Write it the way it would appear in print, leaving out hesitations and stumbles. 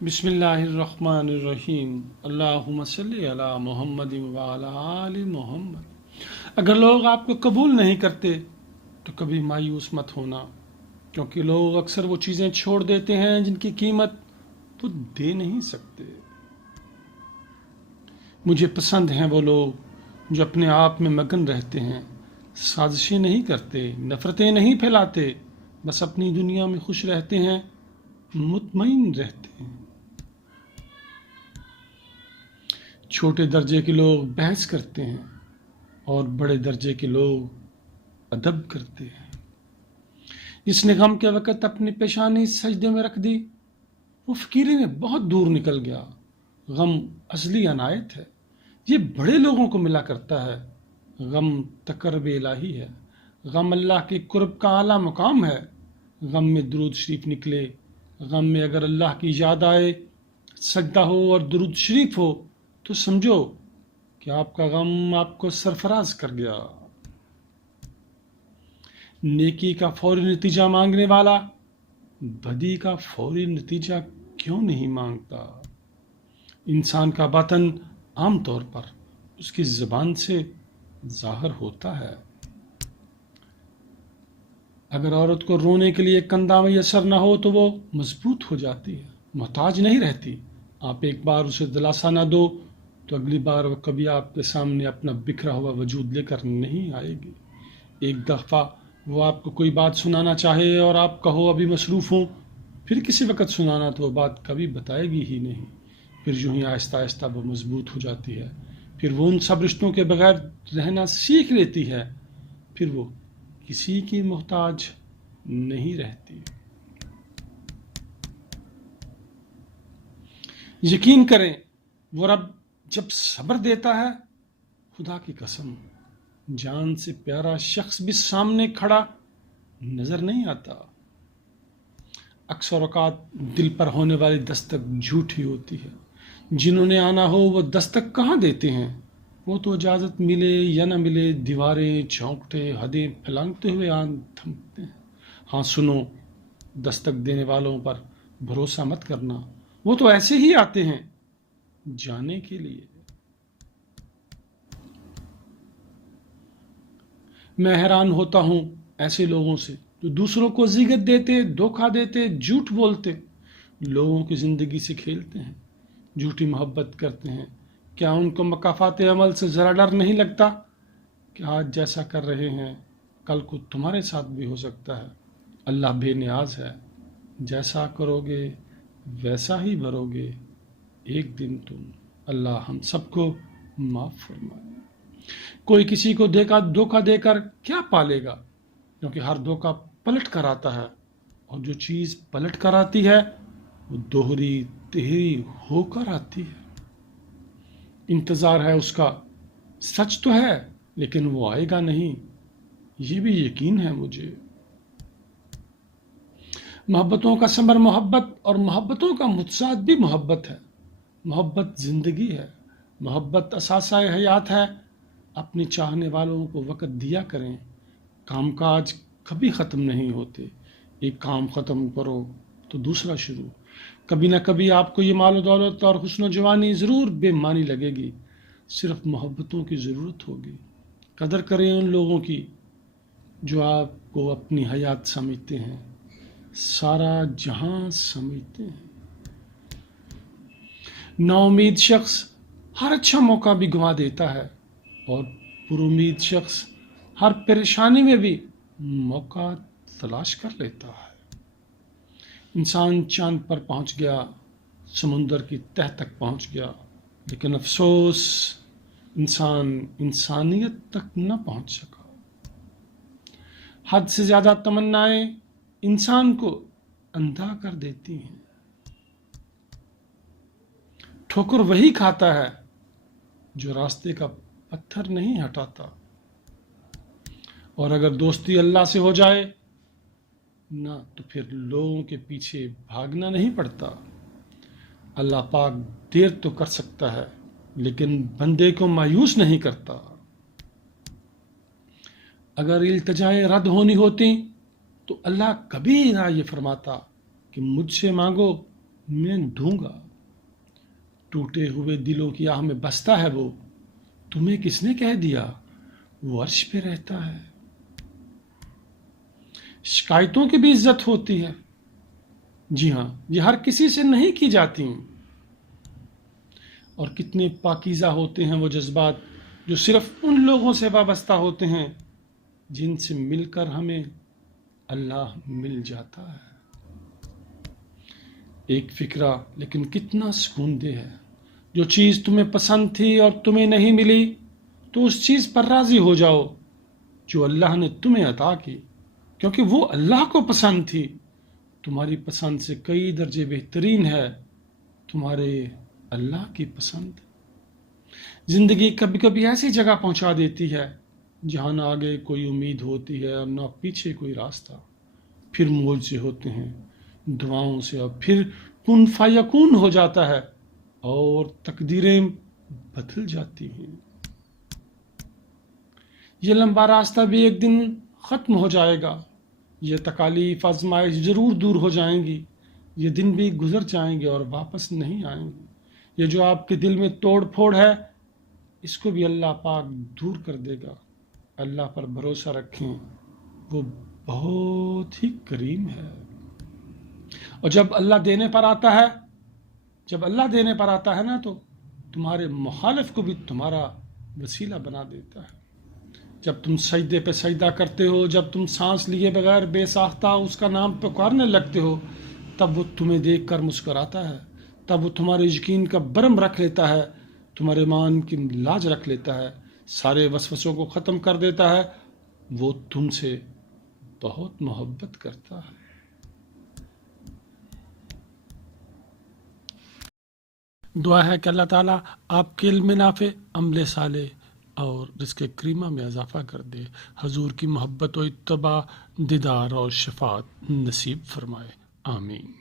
बिस्मिल्लाहिर्रहमानिर्रहीम। अल्लाहुम्मा सल्ली अला मुहम्मद व अला आलि मुहम्मद। अगर लोग आपको कबूल नहीं करते तो कभी मायूस मत होना, क्योंकि लोग अक्सर वो चीज़ें छोड़ देते हैं जिनकी कीमत वो दे नहीं सकते। मुझे पसंद हैं वो लोग जो अपने आप में मगन रहते हैं, साजिशें नहीं करते, नफ़रतें नहीं फैलाते, बस अपनी दुनिया में खुश रहते हैं, मुतमईन रहते हैं। छोटे दर्जे के लोग बहस करते हैं और बड़े दर्जे के लोग अदब करते हैं। जिसने गम के वक़्त अपनी पेशानी सजदे में रख दी वो फ़कीरी में बहुत दूर निकल गया। गम असली अनायत है, ये बड़े लोगों को मिला करता है। गम तकर्रब इलाही है, गम अल्लाह के कुर्ब का आला मुकाम है। गम में दुरूद शरीफ निकले, गम में अगर अल्लाह की याद आए, सजदा हो और दुरूद शरीफ हो तो समझो कि आपका गम आपको सरफराज कर गया। नेकी का फौरी नतीजा मांगने वाला बदी का फौरी नतीजा क्यों नहीं मांगता? इंसान का बातन आम तौर पर उसकी ज़बान से ज़ाहिर होता है। अगर औरत को रोने के लिए कंधा मैसर न हो तो वो मजबूत हो जाती है, मोहताज नहीं रहती। आप एक बार उसे दिलासा ना दो तो अगली बार वो कभी आपके सामने अपना बिखरा हुआ वजूद लेकर नहीं आएगी। एक दफ़ा वो आपको कोई बात सुनाना चाहे और आप कहो अभी मसरूफ़ हूँ, फिर किसी वक़्त सुनाना तो वो बात कभी बताएगी ही नहीं। फिर यूँ ही आहिस्ता आहिस्ता वो मजबूत हो जाती है। फिर वो उन सब रिश्तों के बगैर रहना सीख लेती है। फिर वो किसी की मोहताज नहीं रहती। यकीन करें, वो रब जब सब्र देता है, खुदा की कसम, जान से प्यारा शख्स भी सामने खड़ा नजर नहीं आता। अक्सर औकात दिल पर होने वाली दस्तक झूठी होती है। जिन्होंने आना हो वो दस्तक कहाँ देते हैं? वो तो इजाज़त मिले या न मिले दीवारें, चौखटे, हदें फैलाते हुए आन थमते हैं। हाँ सुनो, दस्तक देने वालों पर भरोसा मत करना, वो तो ऐसे ही आते हैं जाने के लिए। मैं हैरान होता हूँ ऐसे लोगों से जो दूसरों को ज़िगत देते, धोखा देते, झूठ बोलते, लोगों की ज़िंदगी से खेलते हैं, झूठी मोहब्बत करते हैं। क्या उनको मकाफ़ात अमल से ज़रा डर नहीं लगता कि आज जैसा कर रहे हैं कल को तुम्हारे साथ भी हो सकता है? अल्लाह बेनियाज है, जैसा करोगे वैसा ही भरोगे एक दिन तुम। अल्लाह हम सबको माफ़ फरमाए। कोई किसी को धोखा देकर क्या पालेगा, क्योंकि हर धोखा पलट कर आता है, और जो चीज़ पलट कर आती है वो दोहरी तिहरी होकर आती है। इंतज़ार है उसका, सच तो है लेकिन वो आएगा नहीं, ये भी यकीन है मुझे। मोहब्बतों का समर मोहब्बत और मोहब्बतों का मुतसाद भी मोहब्बत है। मोहब्बत ज़िंदगी है, मोहब्बत असासा हयात है। अपने चाहने वालों को वक़्त दिया करें। कामकाज कभी ख़त्म नहीं होते, एक काम ख़त्म करो तो दूसरा शुरू। कभी ना कभी आपको ये माल दौलत और हुस्न जवानी ज़रूर बेमानी लगेगी, सिर्फ मोहब्बतों की ज़रूरत होगी। कदर करें उन लोगों की जो आपको अपनी हयात समझते हैं, सारा जहां समझते हैं। नाउमीद शख्स हर अच्छा मौका भी गंवा देता है, और पुरुमीद शख्स हर परेशानी में भी मौका तलाश कर लेता है। इंसान चांद पर पहुंच गया, समुंदर की तह तक पहुंच गया, लेकिन अफसोस इंसान इंसानियत तक न पहुंच सका। हद से ज़्यादा तमन्नाएं इंसान को अंधा कर देती हैं। ठोकर वही खाता है जो रास्ते का पत्थर नहीं हटाता। और अगर दोस्ती अल्लाह से हो जाए ना तो फिर लोगों के पीछे भागना नहीं पड़ता। अल्लाह पाक देर तो कर सकता है लेकिन बंदे को मायूस नहीं करता। अगर इल्तिजाएं रद्द होनी होती तो अल्लाह कभी ना ये फरमाता कि मुझसे मांगो میں دوں گا. ٹوٹے ہوئے دلوں کی آہ میں بستا ہے وہ. تمہیں کس نے کہہ دیا وہ عرش پہ رہتا ہے. شکایتوں کی بھی عزت ہوتی ہے. جی ہاں، یہ ہر کسی سے نہیں کی جاتی. اور کتنے پاکیزہ ہوتے ہیں وہ جذبات جو صرف ان لوگوں سے وابستہ ہوتے ہیں جن سے مل کر ہمیں اللہ مل جاتا ہے. ایک فکرہ لیکن کتنا سکون دہ ہے. جو چیز تمہیں پسند تھی اور تمہیں نہیں ملی تو اس چیز پر راضی ہو جاؤ جو اللہ نے تمہیں عطا کی، کیونکہ وہ اللہ کو پسند تھی. تمہاری پسند سے کئی درجے بہترین ہے تمہارے اللہ کی پسند. زندگی کبھی کبھی ایسی جگہ پہنچا دیتی ہے جہاں نہ آگے کوئی امید ہوتی ہے اور نہ پیچھے کوئی راستہ. پھر معجزے ہوتے ہیں دعاؤں سے، اور پھر کن فیکون ہو جاتا ہے اور تقدیریں بدل جاتی ہیں. یہ لمبا راستہ بھی ایک دن ختم ہو جائے گا. یہ تکالیف آزمائش ضرور دور ہو جائیں گی. یہ دن بھی گزر جائیں گے اور واپس نہیں آئیں گے. یہ جو آپ کے دل میں توڑ پھوڑ ہے اس کو بھی اللہ پاک دور کر دے گا. اللہ پر بھروسہ رکھیں، وہ بہت ہی کریم ہے. اور جب اللہ دینے پر آتا ہے نا تو تمہارے مخالف کو بھی تمہارا وسیلہ بنا دیتا ہے. جب تم سجدے پہ سجدہ کرتے ہو، جب تم سانس لیے بغیر بے ساختہ اس کا نام پکارنے لگتے ہو، تب وہ تمہیں دیکھ کر مسکراتا ہے. تب وہ تمہارے یقین کا برم رکھ لیتا ہے، تمہارے ایمان کی لاج رکھ لیتا ہے، سارے وسوسوں کو ختم کر دیتا ہے. وہ تم سے بہت محبت کرتا ہے. دعا ہے کہ اللہ تعالیٰ آپ کے علم نافع، عمل صالح اور رزق کریمہ میں اضافہ کر دے. حضور کی محبت و اتباع، دیدار اور شفاعت نصیب فرمائے. آمین.